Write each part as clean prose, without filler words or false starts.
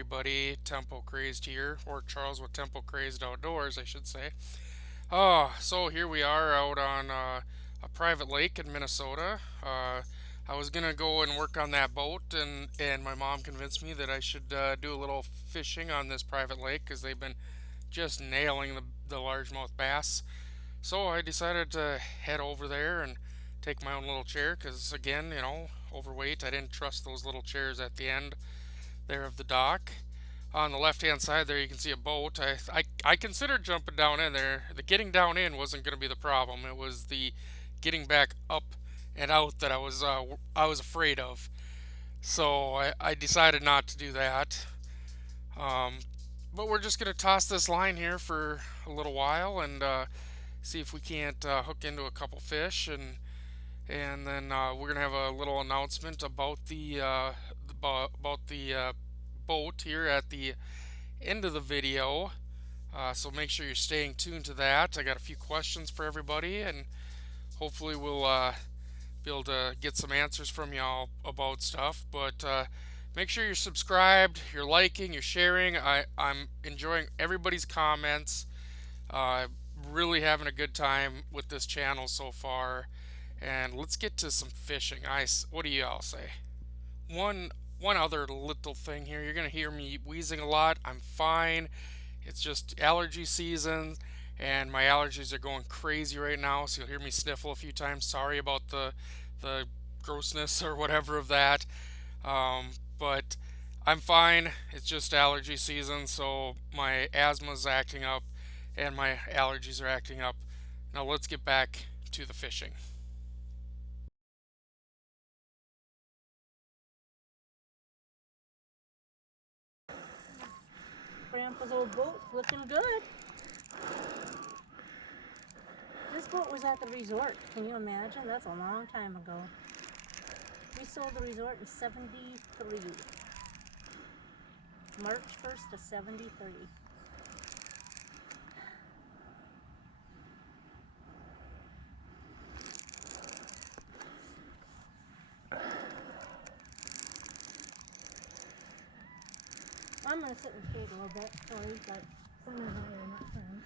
everybody, Tempo Crazed here, or Charles with Tempo Crazed Outdoors, I should say. So here we are out on a private lake in Minnesota. I was gonna go and work on that boat, and my mom convinced me that I should do a little fishing on this private lake because they've been just nailing the largemouth bass. So I decided to head over there and take my own little chair because, again, overweight. I didn't trust those little chairs at the end there of the dock. On the left-hand side there, you can see a boat. I considered jumping down in there. The getting down in wasn't going to be the problem. It was the getting back up and out that I was afraid of. So I decided not to do that. Um, but we're just going to toss this line here for a little while and see if we can't hook into a couple fish, and then we're gonna have a little announcement about the boat here at the end of the video. So make sure you're staying tuned to that. I got a few questions for everybody, and hopefully we'll be able to get some answers from y'all about stuff. But make sure you're subscribed, you're liking, you're sharing. I'm enjoying everybody's comments. Really having a good time with this channel so far, and let's get to some fishing. What do you all say? One other little thing here, you're gonna hear me wheezing a lot. I'm fine. It's just allergy season, and my allergies are going crazy right now, so you'll hear me sniffle a few times. Sorry about the grossness or whatever of that, but I'm fine. It's just allergy season, so my asthma's acting up and my allergies are acting up. Now let's get back to the fishing. Grandpa's old boat's looking good. This boat was at the resort. Can you imagine? That's a long time ago. We sold the resort in 73. March 1st of 73. I'm going to sit and skate a little bit, sorry, but Someone and I are not friends.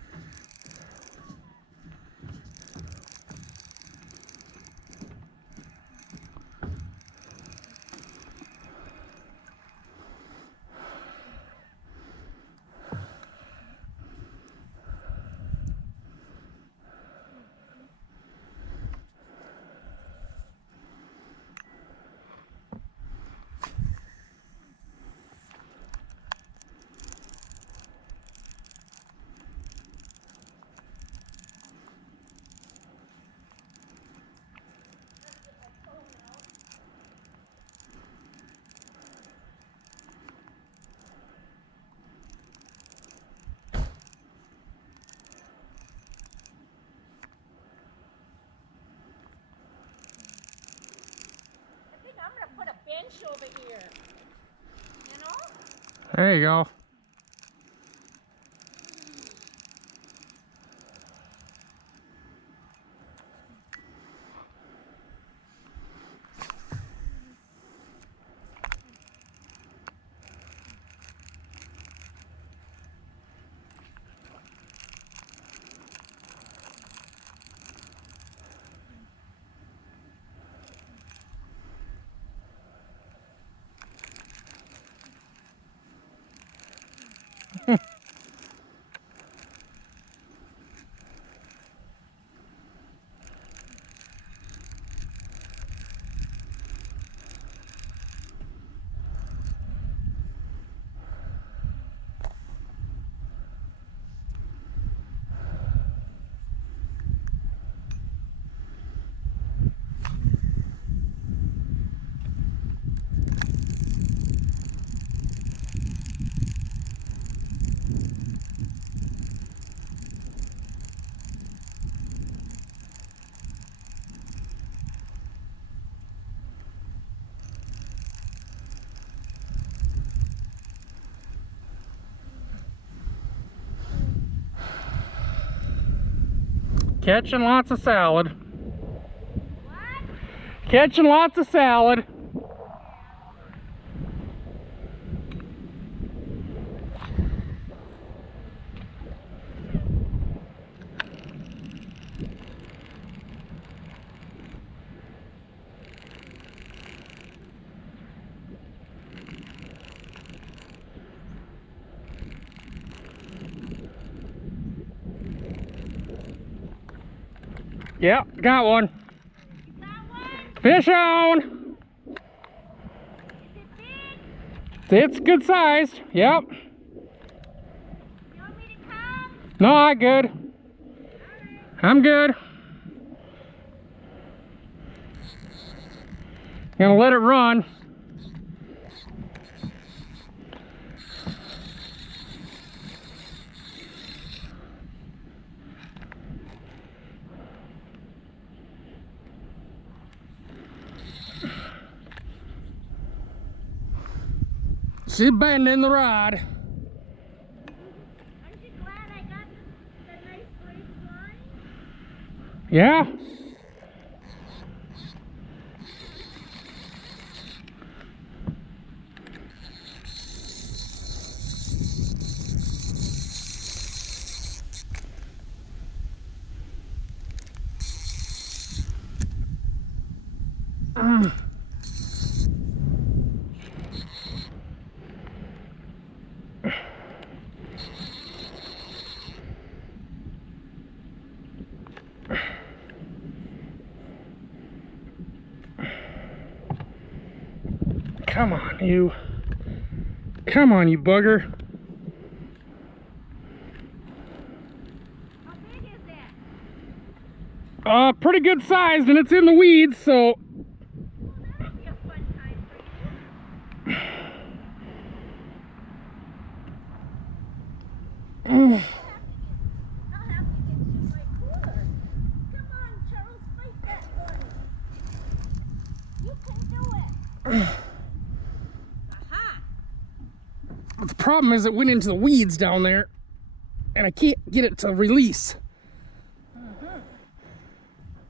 I'm going to put a bench over here, you know? There you go. Catching lots of salad. What? Catching lots of salad. Yep, got one. Fish on! It's good sized. Yep. You want me to come? No, I'm good. I'm good. Gonna let it run. She's bending the rod. Aren't you glad I got the nice straight line? Yeah? Come on, you. Come on, you bugger. How big is that? Pretty good sized, and it's in the weeds, so. That'll be a fun time for you. I'll have to get you my cooler. Come on, Charles, fight that one. You can do it. Aha! But the problem is it went into the weeds down there, and I can't get it to release.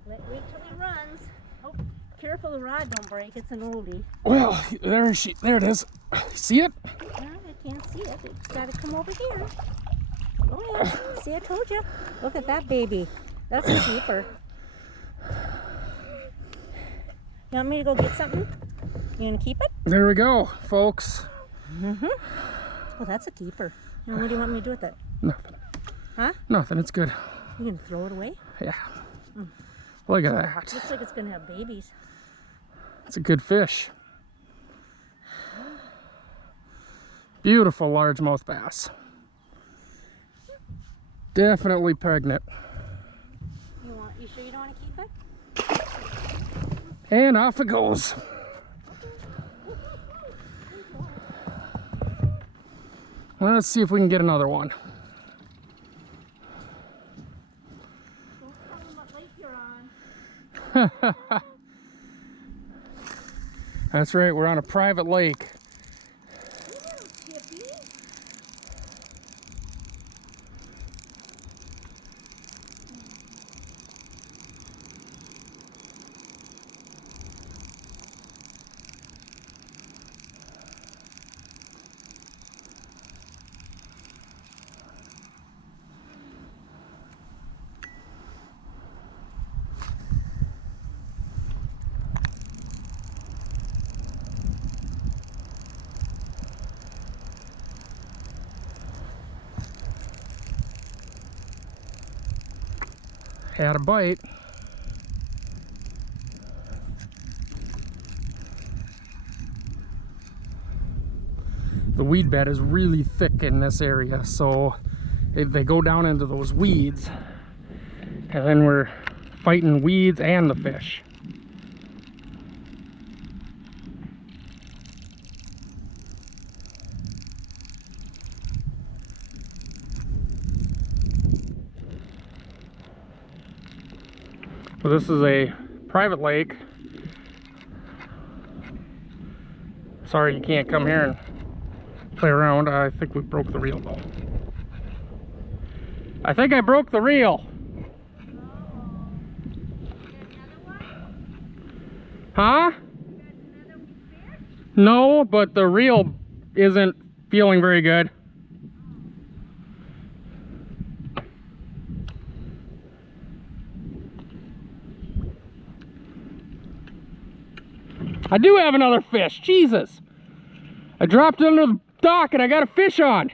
Wait till he runs. Oh, careful the rod don't break. It's an oldie. Well, there it is. See it? No, I can't see it. It's got to come over here. Oh yeah, see, I told you. Look at that baby. That's a keeper. You want me to go get something? You gonna keep it? There we go, folks. Oh, that's a keeper. Now, what do you want me to do with it? Nothing. Huh? Nothing, it's good. You gonna throw it away? Yeah. Look at that. Looks like it's gonna have babies. It's a good fish. Beautiful largemouth bass. Definitely pregnant. You sure you don't want to keep it? And off it goes. Well, let's see if we can get another one. Don't tell them what lake you're on. That's right, we're on a private lake. Tippy. Had a bite. The weed bed is really thick in this area, so they go down into those weeds, and then we're fighting weeds and the fish. So this is a private lake. Sorry you can't come here and play around. I think we broke the reel though. I think I broke the reel. Huh? No, but the reel isn't feeling very good. I do have another fish. Jesus. I dropped it under the dock and I got a fish on.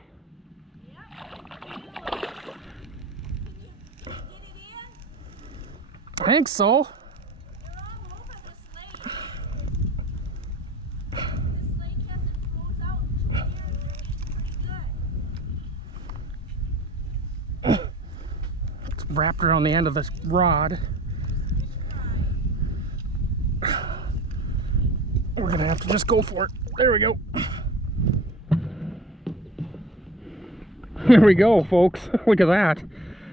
I think so. They're all over this lake. This lake hasn't froze out in 2 years. They're eating pretty good. It's wrapped around the end of this rod. Fish fry. We're gonna have to just go for it. There we go. There we go, folks. Look at that.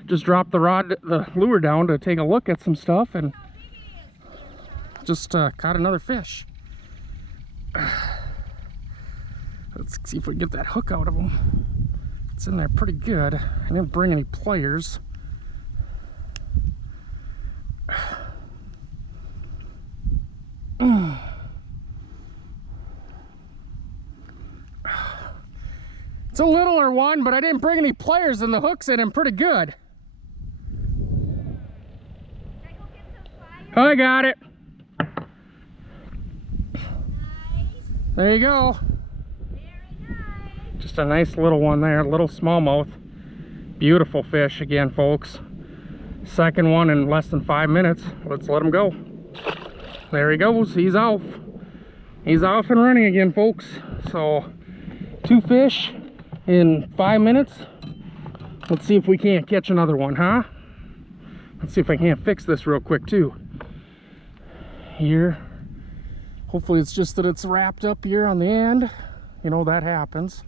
Just dropped the lure down to take a look at some stuff and How big he is, just caught another fish. Let's see if we can get that hook out of him. It's in there pretty good. I didn't bring any pliers. It's a littler one, but I didn't bring any pliers and the hook's in him pretty good. Should I go get some pliers? I got it. Nice. There you go. Very nice. Just a nice little one there, little smallmouth. Beautiful fish again, folks. Second one in less than 5 minutes. Let's let him go. There he goes. He's off. He's off and running again, folks. So 2 fish in 5 minutes. Let's see if we can't catch another one, huh? Let's see if I can't fix this real quick too. Here. Hopefully it's just that it's wrapped up here on the end. You know, that happens.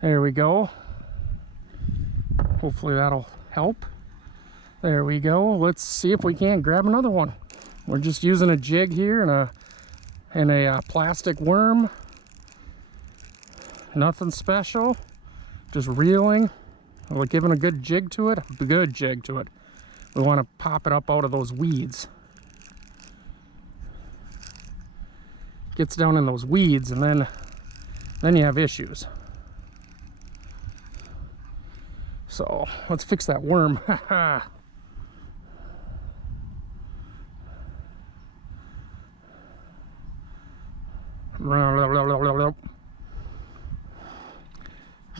There we go. Hopefully that'll help. There we go. Let's see if we can't grab another one. We're just using a jig here and a plastic worm. Nothing special. Just reeling. We're giving a good jig to it. A good jig to it. We want to pop it up out of those weeds. Gets down in those weeds and then you have issues. So let's fix that worm. If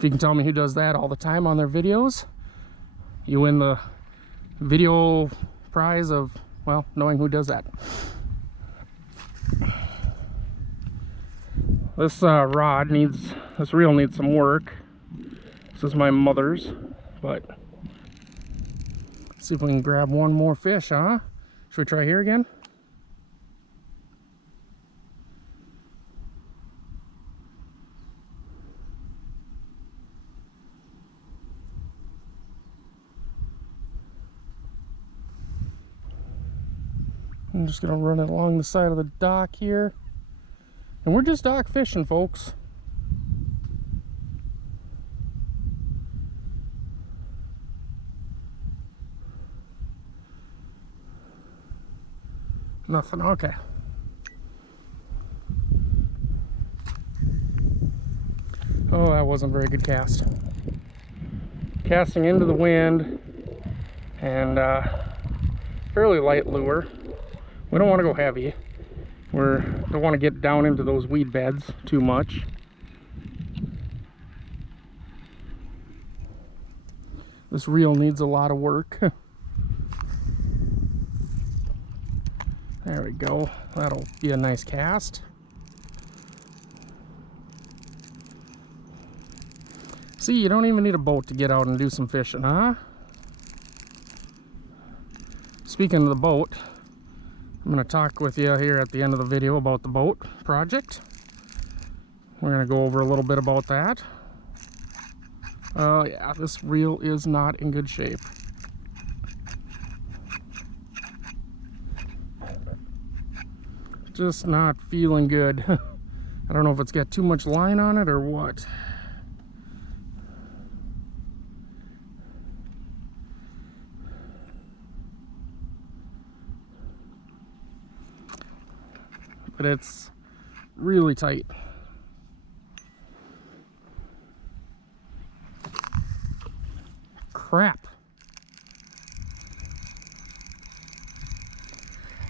you can tell me who does that all the time on their videos, you win the video prize of, well, knowing who does that. This this reel needs some work. This is my mother's, but let's see if we can grab one more fish, huh? Should we try here again? I'm just gonna run it along the side of the dock here. And we're just dock fishing, folks. Nothing, okay. Oh, that wasn't a very good cast. Casting into the wind and fairly light lure. We don't want to go heavy. We don't want to get down into those weed beds too much. This reel needs a lot of work. There we go. That'll be a nice cast. See, you don't even need a boat to get out and do some fishing, huh? Speaking of the boat, I'm going to talk with you here at the end of the video about the boat project. We're going to go over a little bit about that. Yeah, this reel is not in good shape. Just not feeling good. I don't know if it's got too much line on it or what. But it's really tight. Crap.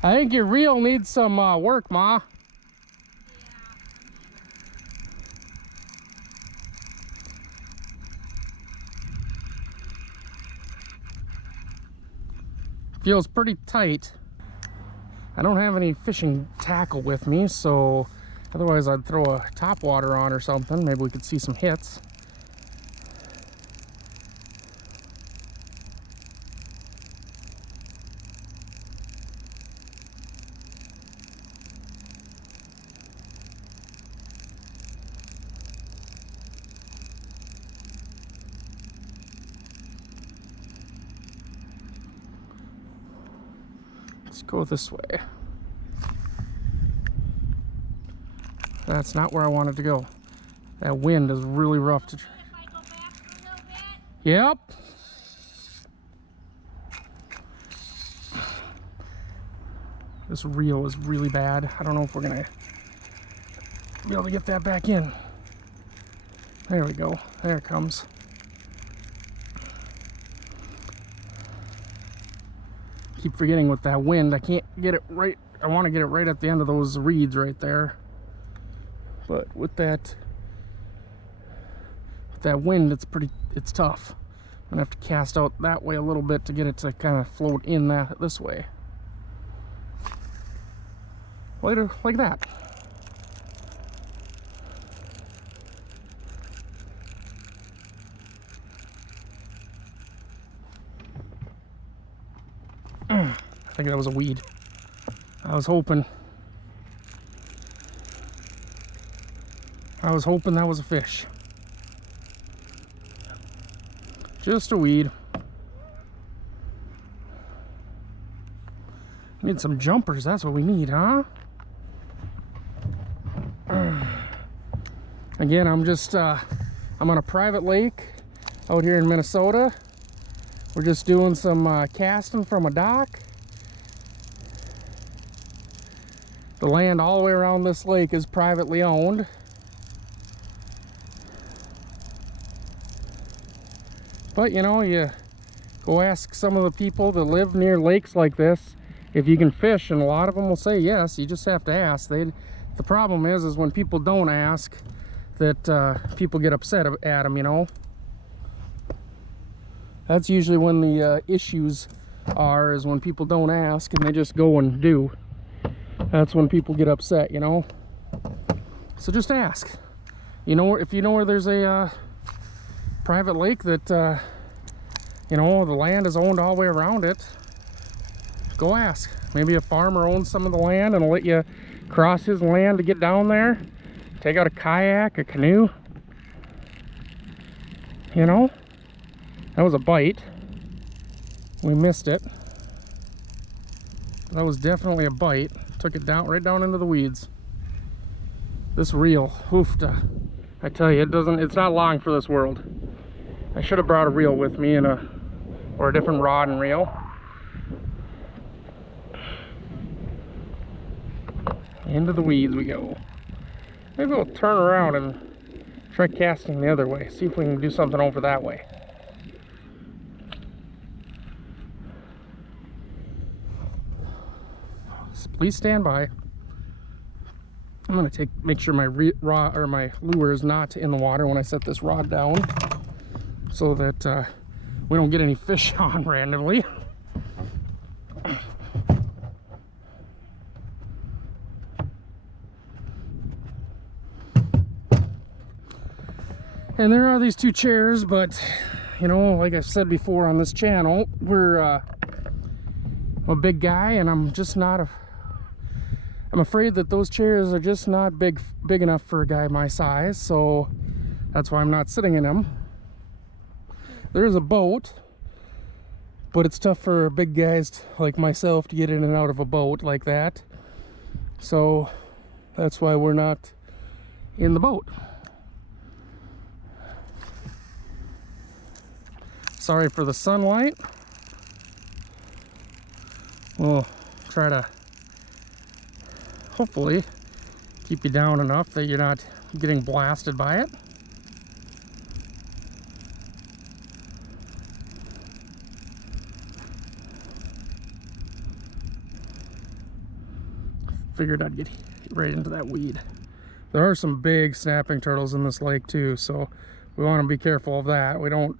I think your reel needs some work, Ma. Feels pretty tight. I don't have any fishing tackle with me, so otherwise I'd throw a top water on or something. Maybe we could see some hits. Let's go this way. That's not where I wanted to go. That wind is really rough to try. If I go back a little bit, Yep. This reel is really bad. I don't know if we're gonna be able to get that back in. There we go. There it comes. Keep forgetting with that wind, I can't get it right. I want to get it right at the end of those reeds right there. But with that wind, it's tough. I'm gonna have to cast out that way a little bit to get it to kind of float in this way. Later, like that. I think that was a weed. I was hoping that was a fish. Just a weed. Need some jumpers, that's what we need, huh? Again, I'm on a private lake out here in Minnesota. We're just doing some casting from a dock. The land all the way around this lake is privately owned. But you know, you go ask some of the people that live near lakes like this if you can fish, and a lot of them will say yes. You just have to ask. The problem is when people don't ask, that people get upset at them, you know. That's usually when the issues are, is when people don't ask and they just go and do. That's when people get upset, you know. So just ask. You know, if you know where there's a private lake that you know, the land is owned all the way around it, go ask. Maybe a farmer owns some of the land and will let you cross his land to get down there. Take out a kayak, a canoe. You know, that was a bite. We missed it. That was definitely a bite. Took it down, right down into the weeds. This reel, oofta. I tell you, it's not long for this world. I should have brought a reel with me or a different rod and reel. Into the weeds we go. Maybe we'll turn around and try casting the other way. See if we can do something over that way. Please stand by. I'm gonna make sure my my lure is not in the water when I set this rod down, so that we don't get any fish on randomly. And there are these two chairs, but you know, like I've said before on this channel, I'm a big guy, and I'm afraid that those chairs are just not big enough for a guy my size, so that's why I'm not sitting in them. There's a boat, but it's tough for big guys like myself to get in and out of a boat like that, so that's why we're not in the boat. Sorry for the sunlight. We'll try to hopefully keep you down enough that you're not getting blasted by it. Figured I'd get right into that weed. There are some big snapping turtles in this lake too, so we want to be careful of that. We don't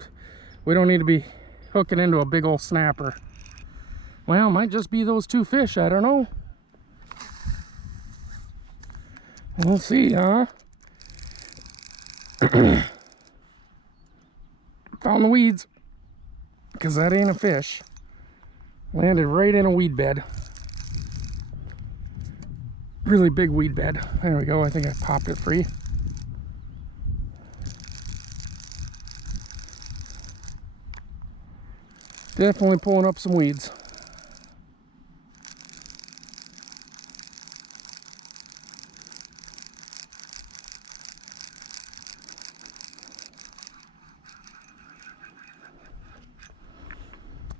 need to be hooking into a big old snapper. Well, might just be those two fish. I don't know. We'll see, huh? Found the weeds. Because that ain't a fish. Landed right in a weed bed. Really big weed bed. There we go. I think I popped it free. Definitely pulling up some weeds.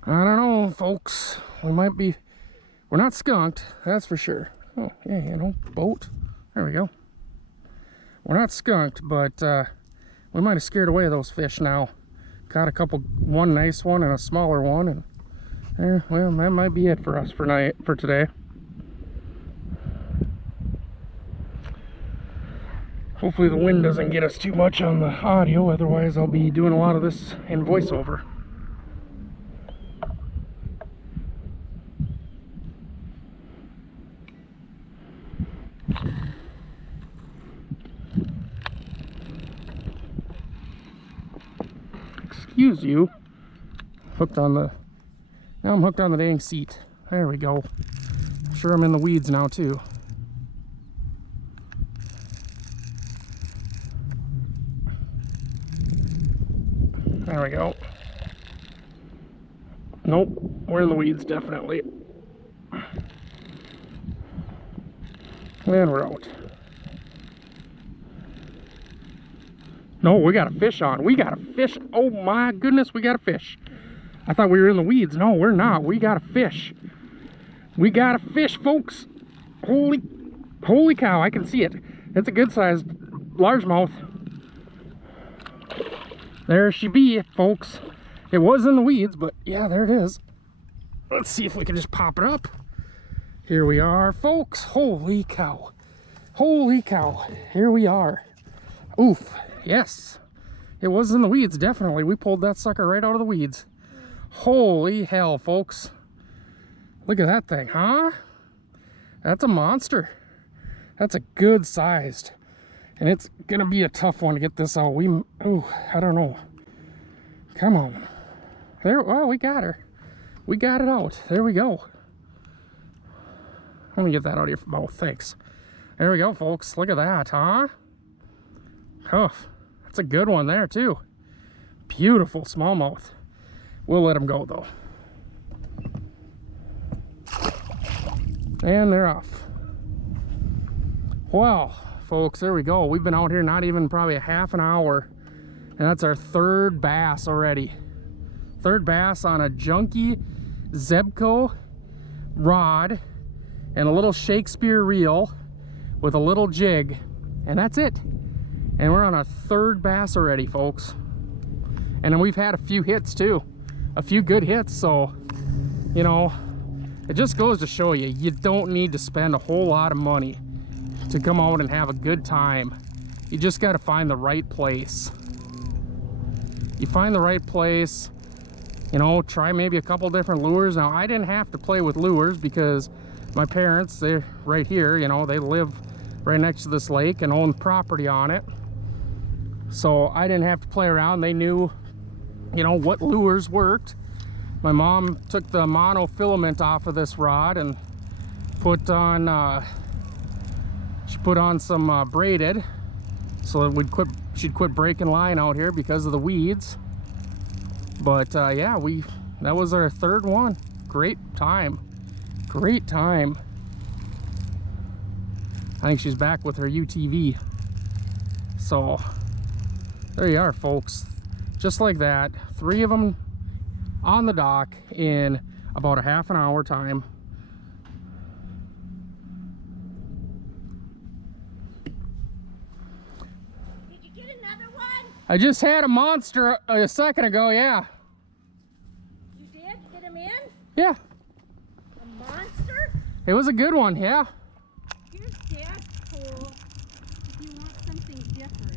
I don't know, folks. We're not skunked, that's for sure. Oh, yeah, you know, boat. There we go. We're not skunked, but we might have scared away those fish now. Caught one nice one and a smaller one, and well, that might be it for us for today. Hopefully the wind doesn't get us too much on the audio, otherwise I'll be doing a lot of this in voiceover. Excuse you. Now I'm hooked on the dang seat. There we go. I'm sure I'm in the weeds now too. There we go. Nope, we're in the weeds definitely. And we're out. No, we got a fish on. We got a fish. Oh my goodness, we got a fish. I thought we were in the weeds. No, we're not. We got a fish. We got a fish, folks. Holy cow, I can see it. It's a good sized largemouth. There she be, folks. It was in the weeds, but yeah, there it is. Let's see if we can just pop it up. Here we are, folks. Holy cow. Holy cow. Here we are. Oof. Yes. It was in the weeds, definitely. We pulled that sucker right out of the weeds. Holy hell, folks. Look at that thing, huh? That's a monster. That's a good sized. And it's gonna be a tough one to get this out. I don't know. Come on. There, well, we got her. We got it out. There we go. Let me get that out of your mouth. Thanks. There we go, folks. Look at that, huh? Oh, that's a good one there, too. Beautiful smallmouth. We'll let them go, though. And they're off. Well, folks, there we go. We've been out here not even probably a half an hour. And that's our third bass already. Third bass on a junky Zebco rod and a little Shakespeare reel with a little jig, and that's it. And we're on a third bass already, folks. And then we've had a few hits too, a few good hits. So, you know, it just goes to show you, you don't need to spend a whole lot of money to come out and have a good time. You just got to find the right place. You find the right place, you know, try maybe a couple different lures. Now, I didn't have to play with lures because my parents, they're right here, you know, they live right next to this lake and own property on it. So I didn't have to play around. They knew, you know, what lures worked. My mom took the monofilament off of this rod and put on, she put on some braided so that she'd quit breaking line out here because of the weeds. But yeah, that was our third one. Great time. Great time. I think she's back with her UTV. So there you are, folks. Just like that, 3 of them on the dock in about a half an hour time. Did you get another one? I just had a monster a second ago, yeah. You did? Get him in? Yeah. A monster? It was a good one, yeah. Here's Dad's pole if you want something different.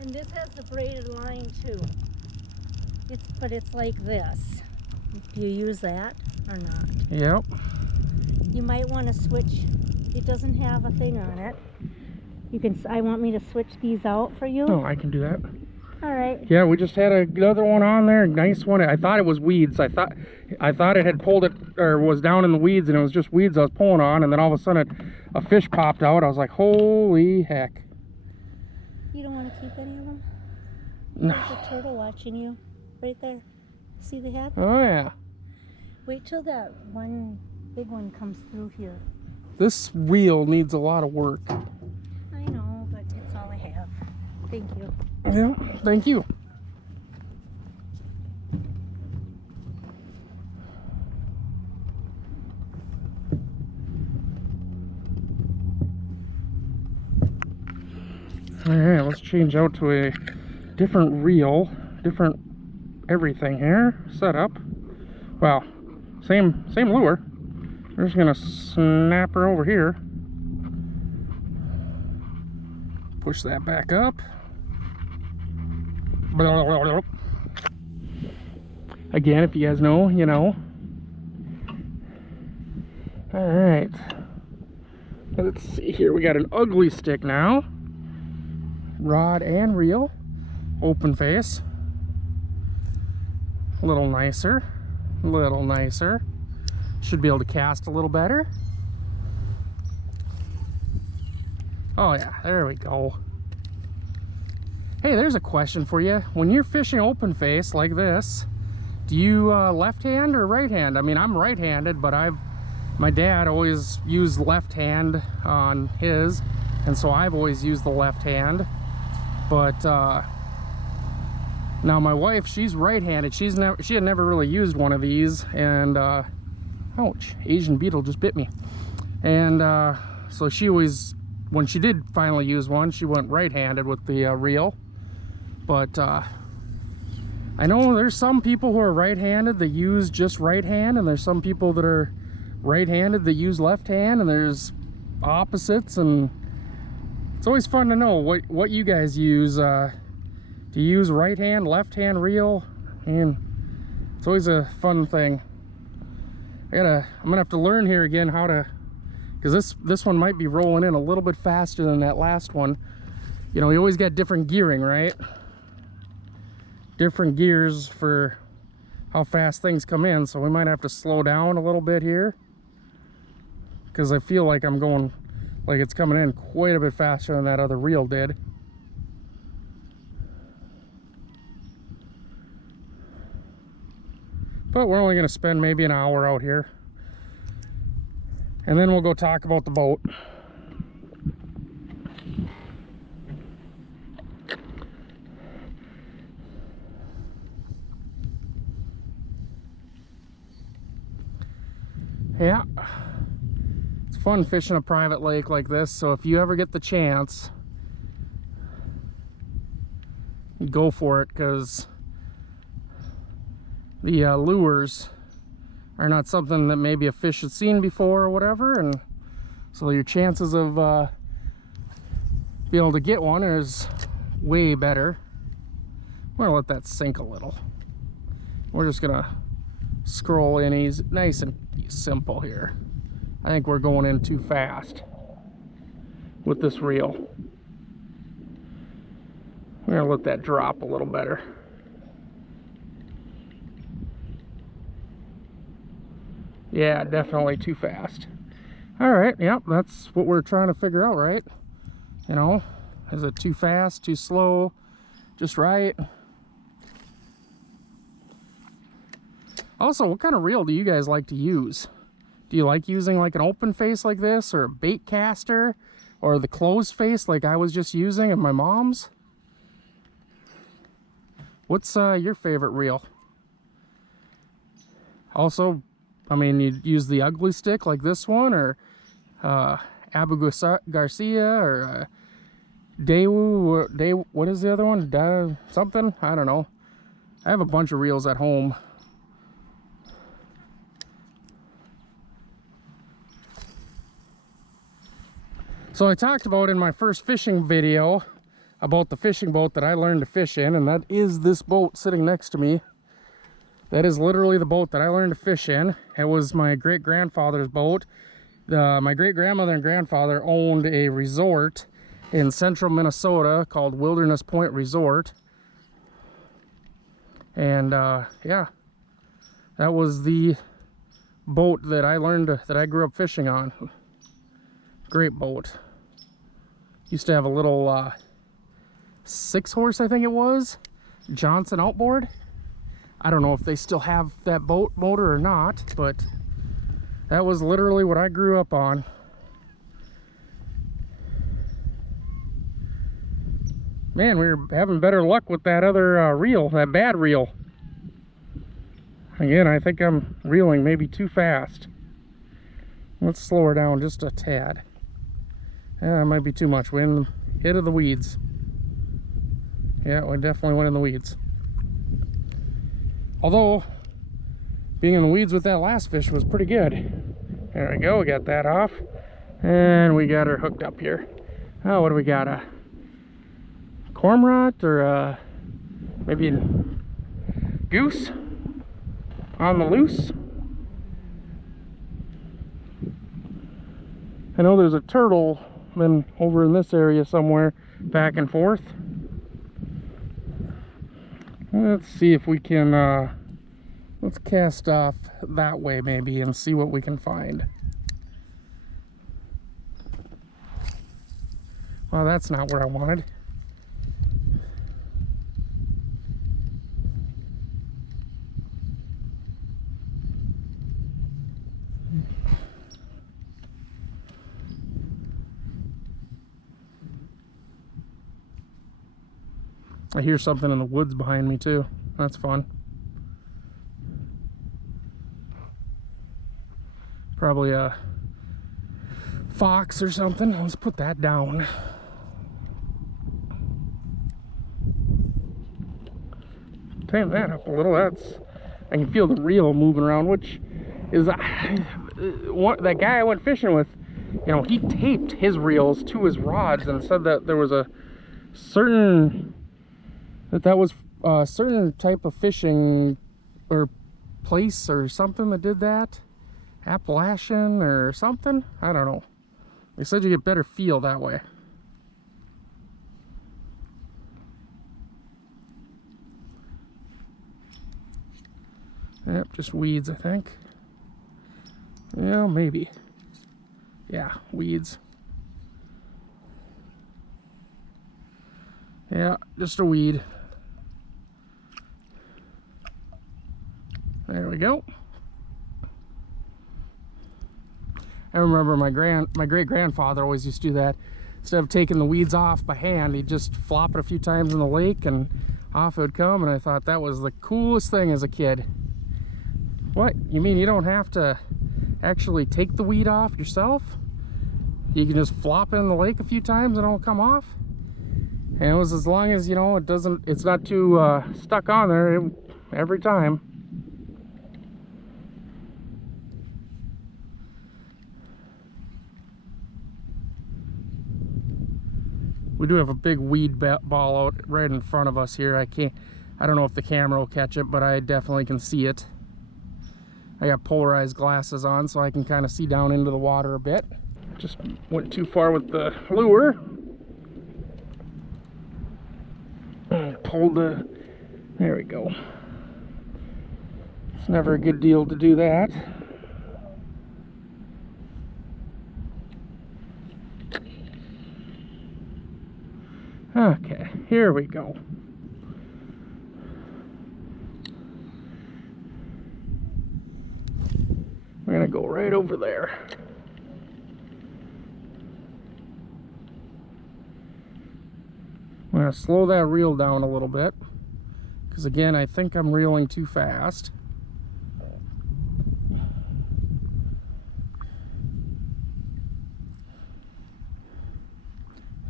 And this has the braided line too. But it's like this. Do you use that or not? Yep. You might want to switch. It doesn't have a thing on it. You can. I want me to switch these out for you. Oh, I can do that. All right. Yeah, we just had another one on there. Nice one. I thought it was weeds. I thought it had pulled it, or was down in the weeds, and it was just weeds I was pulling on. And then all of a sudden, a fish popped out. I was like, "Holy heck!" You don't want to keep any of them? No. There's a turtle watching you, right there. See the head? Oh yeah. Wait till that one big one comes through here. This reel needs a lot of work. I know, but it's all I have. Thank you. Yeah, thank you. All right, let's change out to a different reel, different everything here. Setup. Well, same lure. We're just gonna snap her over here. Push that back up. Again, if you guys know, you know. All right. Let's see here. We got an ugly stick now. Rod and reel. Open face. A little nicer. A little nicer. Should be able to cast a little better. Oh yeah, there we go. Hey, there's a question for you. When you're fishing open face like this, do you left hand or right hand? I mean, I'm right-handed, but my dad always used left hand on his, and so I've always used the left hand. But now my wife, she's right-handed. She had never really used one of these, and ouch, Asian beetle just bit me. And so she always, when she did finally use one, she went right-handed with the reel. But I know there's some people who are right-handed that use just right hand, and there's some people that are right-handed that use left hand, and there's opposites, and it's always fun to know what you guys use. Do you use right hand, left hand reel? And it's always a fun thing. I'm gonna have to learn here again how to, because this one might be rolling in a little bit faster than that last one. You know, you always got different gearing, right? Different gears for how fast things come in, so we might have to slow down a little bit here, because I feel like I'm going, like it's coming in quite a bit faster than that other reel did. But we're only going to spend maybe an hour out here, and then we'll go talk about the boat. Yeah, it's fun fishing a private lake like this, so if you ever get the chance, go for it, because the lures are not something that maybe a fish has seen before or whatever, and so your chances of being able to get one is way better. We're gonna let that sink a little. We're just gonna scroll in easy, nice and simple here. I think we're going in too fast with this reel. We're gonna let that drop a little better. Yeah, definitely too fast. All right, yep, that's what we're trying to figure out, right? You know, is it too fast, too slow, just right? Also, what kind of reel do you guys like to use? Do you like using like an open face like this, or a bait caster, or the closed face like I was just using at my mom's? What's your favorite reel? Also, I mean, you use the ugly stick like this one, or Abu Garcia, or Daewoo, what is the other one? Something? I don't know. I have a bunch of reels at home. So I talked about in my first fishing video about the fishing boat that I learned to fish in, and that is this boat sitting next to me. That is literally the boat that I learned to fish in. It was my great-grandfather's boat. My great-grandmother and grandfather owned a resort in central Minnesota called Wilderness Point Resort. And yeah, that was the boat that I that I grew up fishing on. Great boat. Used to have a little 6-horse, I think it was, Johnson outboard. I don't know if they still have that boat motor or not, but that was literally what I grew up on. Man, we were having better luck with that other reel, that bad reel. Again, I think I'm reeling maybe too fast. Let's slow her down just a tad. Yeah, it might be too much. We hit of the weeds. Yeah, we definitely went in the weeds. Although, being in the weeds with that last fish was pretty good. There we go, we got that off. And we got her hooked up here. Oh, what do we got? A cormorant or maybe a goose on the loose? I know there's a turtle been over in this area somewhere, back and forth. Let's see if we can, let's cast off that way maybe and see what we can find. Well, that's not where I wanted. I hear something in the woods behind me too. That's fun. Probably a fox or something. Let's put that down. Tame that up a little. I can feel the reel moving around, which is that guy I went fishing with. You know, he taped his reels to his rods and said that there was a certain that was a certain type of fishing or place or something that did that. Appalachian or something, I don't know. They said you get better feel that way. Yep, just weeds, I think. Yeah, maybe. Yeah, weeds. Yeah, just a weed. There we go. I remember my great-grandfather always used to do that. Instead of taking the weeds off by hand, he'd just flop it a few times in the lake and off it would come, and I thought that was the coolest thing as a kid. What? You mean you don't have to actually take the weed off yourself? You can just flop it in the lake a few times and it'll come off? And it was as long as, you know, it's not too stuck on there every time. We do have a big weed ball out right in front of us here. I don't know if the camera will catch it, but I definitely can see it. I got polarized glasses on so I can kind of see down into the water a bit. Just went too far with the lure. Pulled there we go. It's never a good deal to do that. Okay, here we go. We're gonna go right over there. I'm gonna slow that reel down a little bit, because again, I think I'm reeling too fast.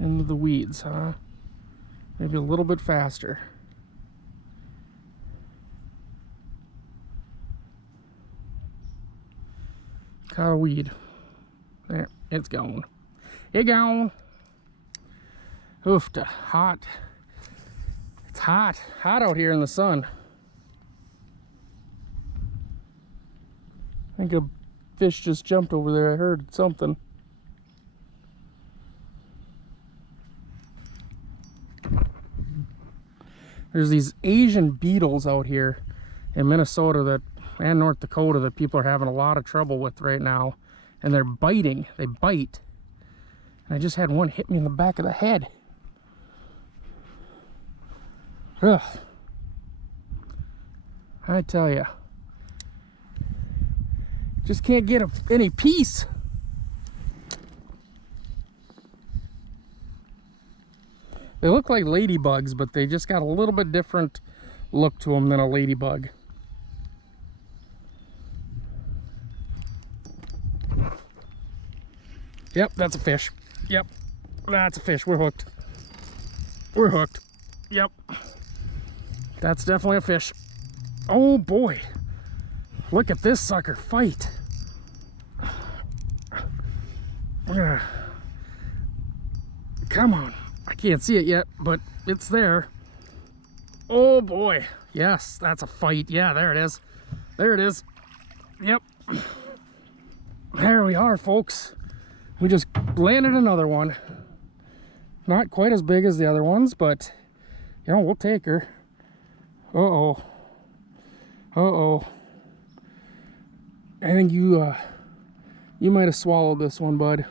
Into the weeds, huh? Maybe a little bit faster. Caught a weed. There, it's gone. It gone. Oof, hot. It's hot out here in the sun. think a fish just jumped over there. I heard something. There's these Asian beetles out here in Minnesota and North Dakota that people are having a lot of trouble with right now. And they're biting. They bite. And I just had one hit me in the back of the head. Ugh. I tell ya. Just can't get any peace. They look like ladybugs, but they just got a little bit different look to them than a ladybug. Yep, that's a fish. Yep, that's a fish. We're hooked. We're hooked. Yep. That's definitely a fish. Oh boy. Look at this sucker fight. Come on. I can't see it yet, but it's there. Oh boy. Yes, that's a fight. Yeah, there it is. There it is. Yep. There we are, folks. We just landed another one. Not quite as big as the other ones, but you know, we'll take her. Uh-oh. Uh-oh. I think you might have swallowed this one, bud.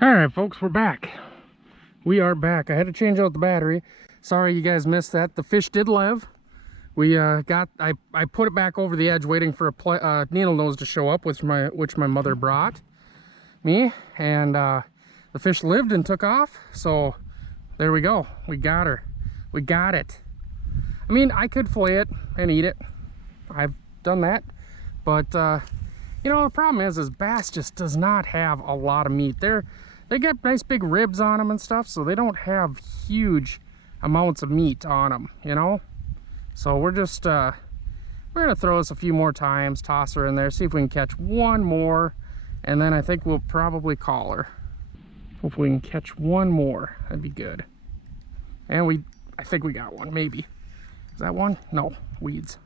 All right, folks, we're back. We are back. I had to change out the battery. Sorry you guys missed that. The fish did live. We I put it back over the edge waiting for a needle nose to show up, which my mother brought me, and the fish lived and took off. So there we go. We got her. We got it. I mean, I could fillet it and eat it. I've done that, but you know, the problem is bass just does not have a lot of meat. They get nice big ribs on them and stuff, so they don't have huge amounts of meat on them, you know. So we're just we're gonna throw this a few more times, toss her in there, see if we can catch one more, and then I think we'll probably call her. Hopefully we can catch one more. That'd be good. And I think we got one, maybe. Is that one? No, weeds.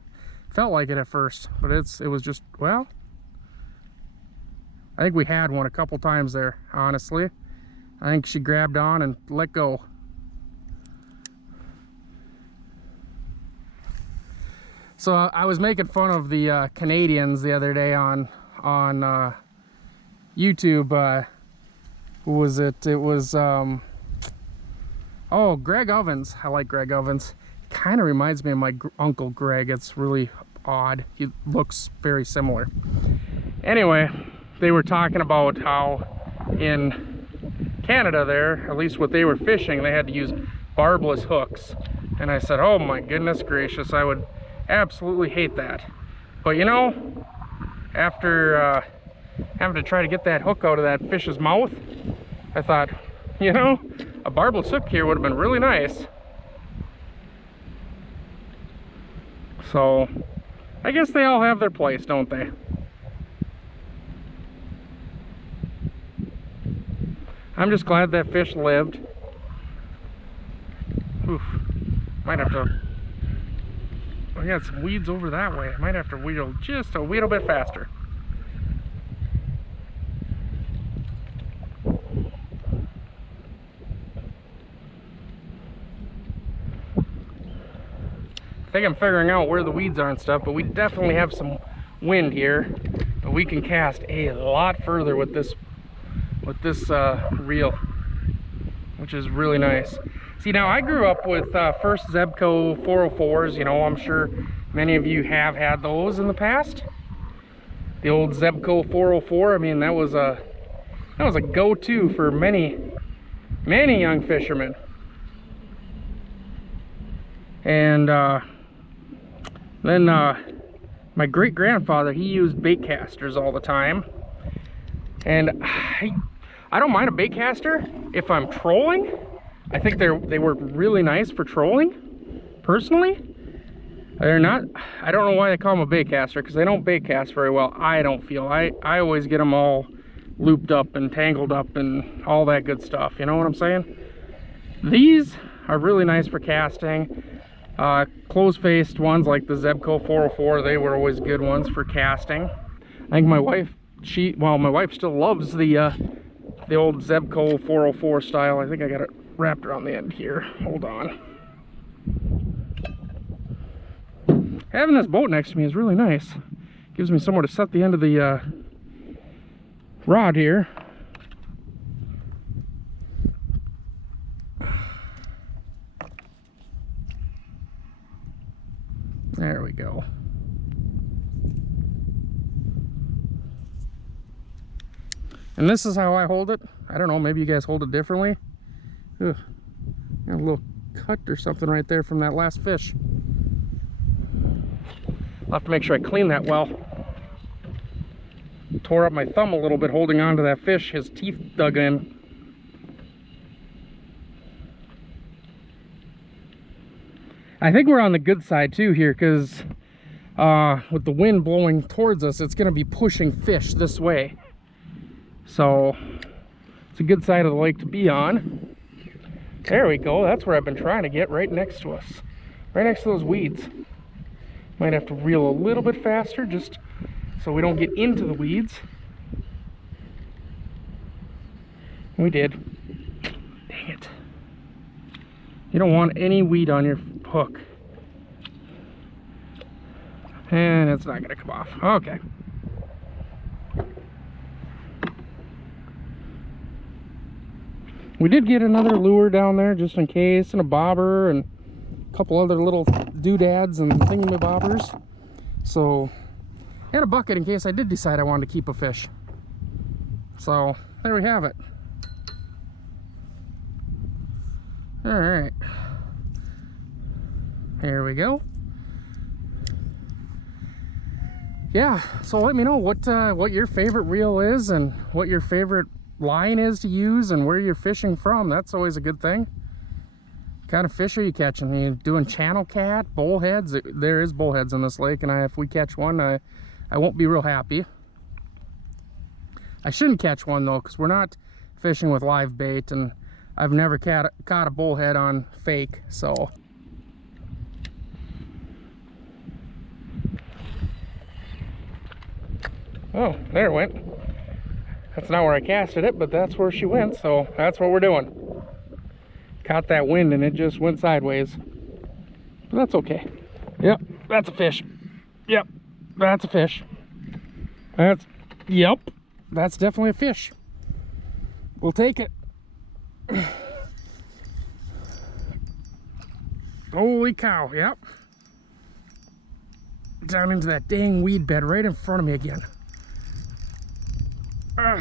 Felt like it at first, but it was just, well, I think we had one a couple times there, honestly. I think she grabbed on and let go. So I was making fun of the Canadians the other day on YouTube. Who was it? It was oh, Greg Ovens. I like Greg Ovens. He kind of reminds me of my Uncle Greg. It's really odd. He looks very similar. Anyway, they were talking about how in Canada there, at least what they were fishing, they had to use barbless hooks. And I said, oh my goodness gracious, I would absolutely hate that. But you know, after having to try to get that hook out of that fish's mouth, I thought, you know, a barbless hook here would have been really nice. So I guess they all have their place, don't they? I'm just glad that fish lived. Oof. Might have to... I got some weeds over that way. I might have to wheel just a little bit faster. I think I'm figuring out where the weeds are and stuff, but we definitely have some wind here. But we can cast a lot further with this reel, which is really nice. See, now I grew up with first Zebco 404s. You know, I'm sure many of you have had those in the past. The old Zebco 404. I mean, that was a go-to for many young fishermen. And then my great-grandfather, he used bait casters all the time. And I don't mind a bait caster if I'm trolling. I think they work really nice for trolling, personally. They're not, I don't know why they call them a bait caster, because they don't bait cast very well, I don't feel. I always get them all looped up and tangled up and all that good stuff, you know what I'm saying? These are really nice for casting. Closed-faced ones like the Zebco 404, they were always good ones for casting. I think my wife, my wife still loves the old Zebco 404 style. I think I got it wrapped around the end here. Hold on. Having this boat next to me is really nice. Gives me somewhere to set the end of the rod here. There we go. And this is how I hold it. I don't know, maybe you guys hold it differently. Ugh, got a little cut or something right there from that last fish. I'll have to make sure I clean that well. Tore up my thumb a little bit holding on to that fish, his teeth dug in. I think we're on the good side too here, because with the wind blowing towards us, it's going to be pushing fish this way. So it's a good side of the lake to be on. There we go. That's where I've been trying to get, right next to us. Right next to those weeds. Might have to reel a little bit faster just so we don't get into the weeds. We did. Dang it. You don't want any weed on your hook. And it's not going to come off. Okay. We did get another lure down there just in case, and a bobber, and a couple other little doodads and thingamabobbers. So, and a bucket in case I did decide I wanted to keep a fish. So, there we have it. Alright. Here we go. Yeah, so let me know what your favorite reel is and what your favorite line is to use and where you're fishing from. That's always a good thing. What kind of fish are you catching? Are you doing channel cat, bullheads? There is bullheads in this lake, and if we catch one, I won't be real happy. I shouldn't catch one though, because we're not fishing with live bait, and I've never caught a bullhead on fake, so. Oh, there it went. That's not where I casted it, but that's where she went, so that's what we're doing. Caught that wind and it just went sideways. But that's okay. Yep, that's a fish. Yep, that's a fish. Yep, that's definitely a fish. We'll take it. Holy cow, yep. Down into that dang weed bed right in front of me again.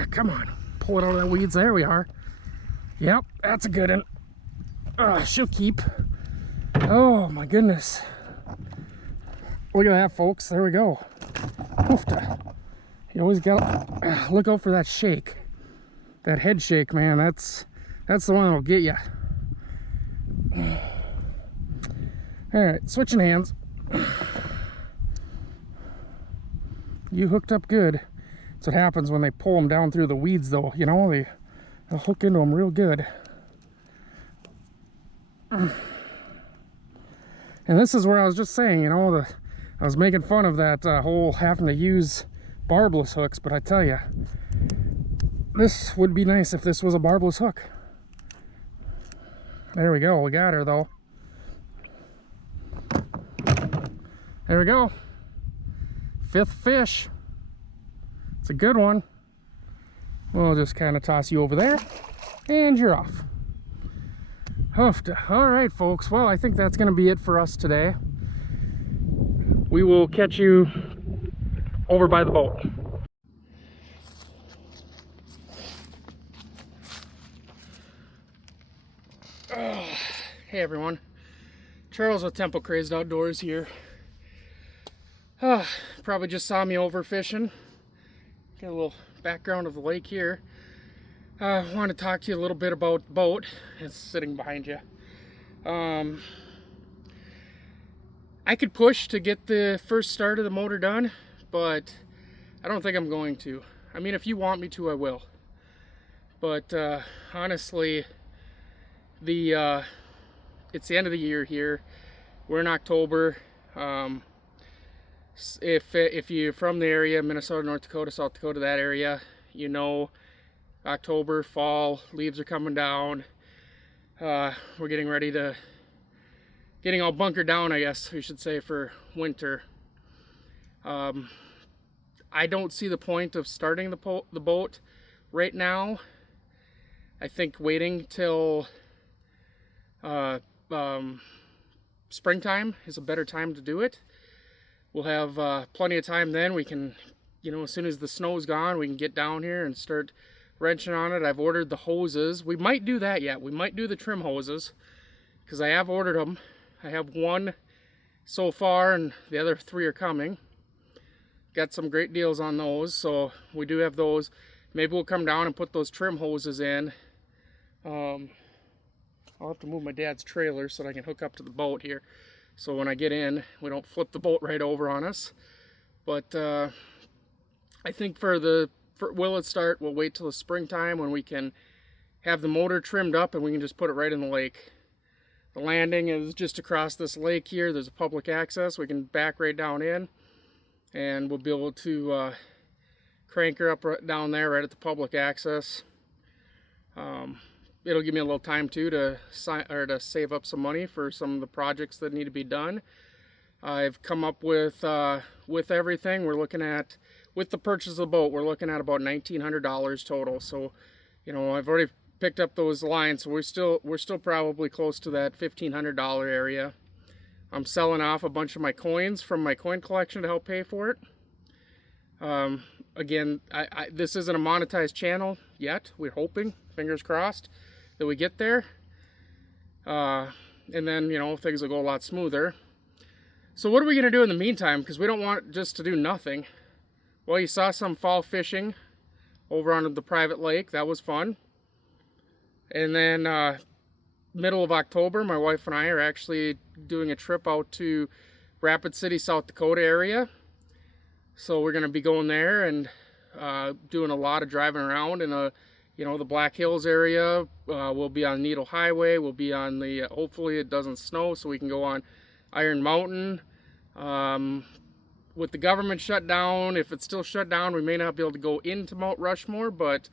Come on, pull it out of the weeds. There we are. Yep, that's a good one. She'll keep. Oh my goodness. Look at that, folks. There we go. Oofta. You always gotta look out for that shake. That head shake, man. That's the one that'll get you. All right, switching hands. You hooked up good. That's what happens when they pull them down through the weeds, though. You know, they'll hook into them real good. And this is where I was just saying, you know, I was making fun of that whole having to use barbless hooks, but I tell you, this would be nice if this was a barbless hook. There we go. We got her, though. There we go. Fifth fish. It's a good one. We'll just kind of toss you over there, and you're off. Hoofed. All right, folks. Well, I think that's going to be it for us today. We will catch you over by the boat. Hey, everyone. Charles with Temple Crazed Outdoors here. Probably just saw me overfishing. Got a little background of the lake here. I want to talk to you a little bit about the boat. It's sitting behind you. I could push to get the first start of the motor done, but I don't think I'm going to. I mean, if you want me to, I will. But honestly, it's the end of the year here. We're in October. Um, if you're from the area, Minnesota, North Dakota, South Dakota, that area, you know, October, fall, leaves are coming down. We're getting ready to, getting all bunkered down, I guess we should say, for winter. Um, I don't see the point of starting the boat right now. I think waiting till uh, um, springtime is a better time to do it. We'll have plenty of time then. We can, you know, as soon as the snow's gone, we can get down here and start wrenching on it. I've ordered the hoses. We might do that yet. We might do the trim hoses because I have ordered them. I have one so far and the other 3 are coming. Got some great deals on those, so we do have those. Maybe we'll come down and put those trim hoses in. I'll have to move my dad's trailer so that I can hook up to the boat here. So when I get in, we don't flip the boat right over on us. But I think for will it start, we'll wait till the springtime when we can have the motor trimmed up and we can just put it right in the lake. The landing is just across this lake here. There's a public access. We can back right down in and we'll be able to crank her up right down there right at the public access. It'll give me a little time too to save up some money for some of the projects that need to be done. I've come up with everything. We're looking at, with the purchase of the boat, we're looking at about $1,900 total. So, you know, I've already picked up those lines, so we're still probably close to that $1,500 area. I'm selling off a bunch of my coins from my coin collection to help pay for it. Again, this isn't a monetized channel yet. We're hoping, fingers crossed, that we get there. And then, you know, things will go a lot smoother. So what are we going to do in the meantime? Because we don't want just to do nothing. Well, you saw some fall fishing over on the private lake. That was fun. And then middle of October, my wife and I are actually doing a trip out to Rapid City, South Dakota area. So we're going to be going there and doing a lot of driving around in the Black Hills area. We'll be on Needle Highway. We'll be on the, hopefully it doesn't snow so we can go on Iron Mountain. With the government shut down, if it's still shut down, we may not be able to go into Mount Rushmore, but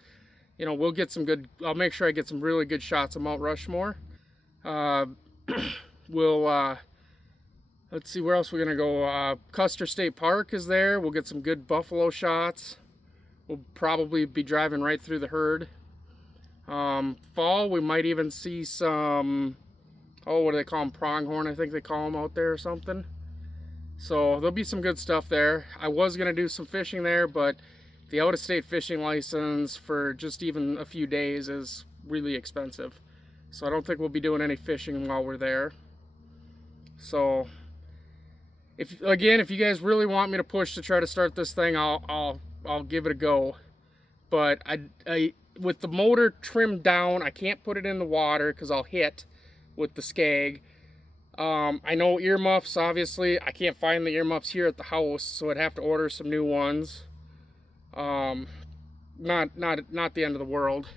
you know, we'll get some good, I'll make sure I get some really good shots of Mount Rushmore. Let's see where else we're gonna go. Custer State Park is there. We'll get some good buffalo shots. We'll probably be driving right through the herd. Fall, we might even see some, oh, what do they call them? Pronghorn, I think they call them out there or something. So there'll be some good stuff there. I was gonna do some fishing there, but the out-of-state fishing license for just even a few days is really expensive. So I don't think we'll be doing any fishing while we're there. So if you guys really want me to push to try to start this thing, I'll give it a go. But I with the motor trimmed down, I can't put it in the water because I'll hit with the skag. I know earmuffs, obviously. I can't find the earmuffs here at the house, so I'd have to order some new ones. Not the end of the world.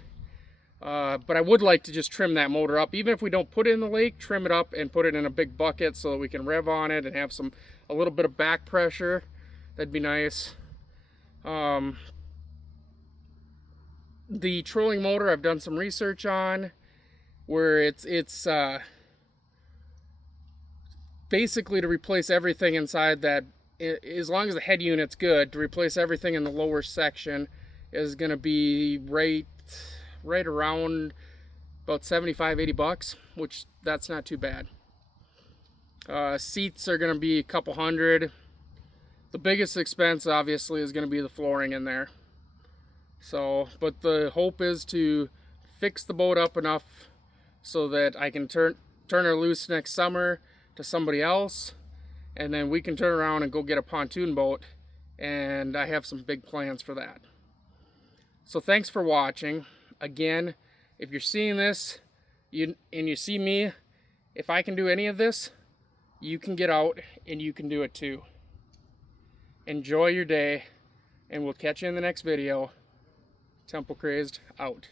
But I would like to just trim that motor up. Even if we don't put it in the lake, trim it up and put it in a big bucket so that we can rev on it and have a little bit of back pressure. That'd be nice. The trolling motor I've done some research on, where it's basically to replace everything inside that, as long as the head unit's good, to replace everything in the lower section is going to be right around about 75, 80 bucks, which that's not too bad. Seats are going to be a couple hundred. The biggest expense obviously is going to be the flooring in there. So, but the hope is to fix the boat up enough so that I can turn her loose next summer to somebody else, and then we can turn around and go get a pontoon boat, and I have some big plans for that. So thanks for watching. Again, if you're seeing this and you see me, if I can do any of this, you can get out and you can do it too. Enjoy your day, and we'll catch you in the next video. Temple Crazed out.